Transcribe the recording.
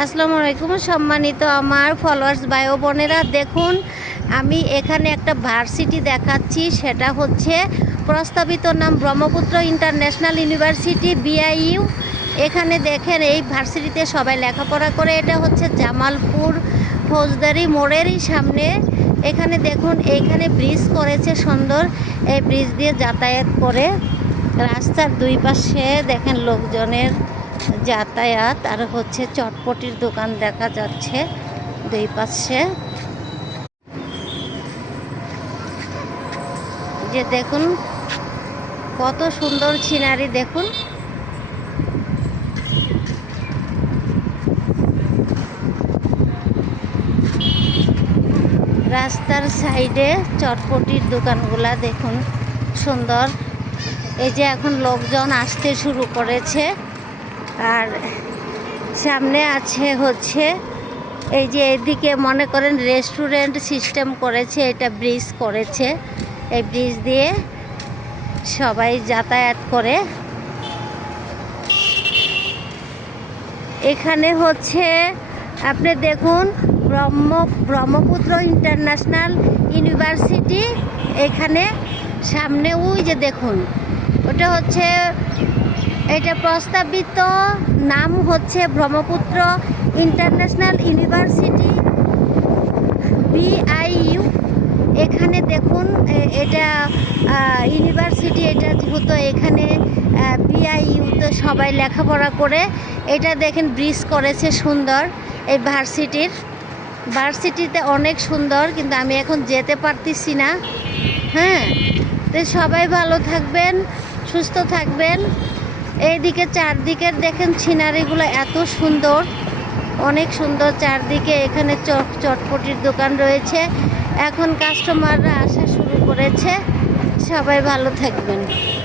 আসসালামু আলাইকুম সম্মানিত আমার ফলোয়ার্স ভাই ও বোনেরা, দেখুন আমি এখানে একটা ভার্সিটি দেখাচ্ছি। সেটা হচ্ছে প্রস্তাবিত নাম ব্রহ্মপুত্র ইন্টারন্যাশনাল ইউনিভার্সিটি BIU। এখানে দেখেন এই ভার্সিটিতে সবাই লেখাপড়া করে। এটা হচ্ছে জামালপুর ফৌজদারি মোড়েরই সামনে। এখানে দেখুন এইখানে ব্রিজ করেছে সুন্দর। এই ব্রিজ দিয়ে যাতায়াত করে রাস্তার দুই পাশে দেখেন লোকজনের যাতায়াত, আর হচ্ছে চটপটির দোকান দেখা যাচ্ছে দুই পাশে। যে দেখুন কত সুন্দর সিনারি, দেখুন রাস্তার সাইডে চটপটির দোকানগুলা দেখুন সুন্দর। এই যে এখন লোকজন আসতে শুরু করেছে, আর সামনে আছে হচ্ছে এই যে এদিকে মনে করেন রেস্টুরেন্ট সিস্টেম করেছে, এটা ব্রিজ করেছে। এই ব্রিজ দিয়ে সবাই যাতায়াত করে। এখানে হচ্ছে আপনি দেখুন ব্রহ্মপুত্র ইন্টারন্যাশনাল ইউনিভার্সিটি। এখানে সামনে ওই যে দেখুন ওটা হচ্ছে, এটা প্রস্তাবিত নাম হচ্ছে ব্রহ্মপুত্র ইন্টারন্যাশনাল ইউনিভার্সিটি BIU। এখানে দেখুন এটা ইউনিভার্সিটি, এটা যেহেতু এখানে BIU তো সবাই লেখাপড়া করে। এটা দেখেন ব্রিজ করেছে সুন্দর। এই ভার্সিটিতে অনেক সুন্দর, কিন্তু আমি এখন যেতে পারতেছি না। হ্যাঁ, তো সবাই ভালো থাকবেন, সুস্থ থাকবেন। এইদিকে চারদিকের দেখেন সিনারিগুলো এত সুন্দর, অনেক সুন্দর চারদিকে। এখানে চটপটির দোকান রয়েছে, এখন কাস্টমাররা আসা শুরু করেছে। সবাই ভালো থাকবেন।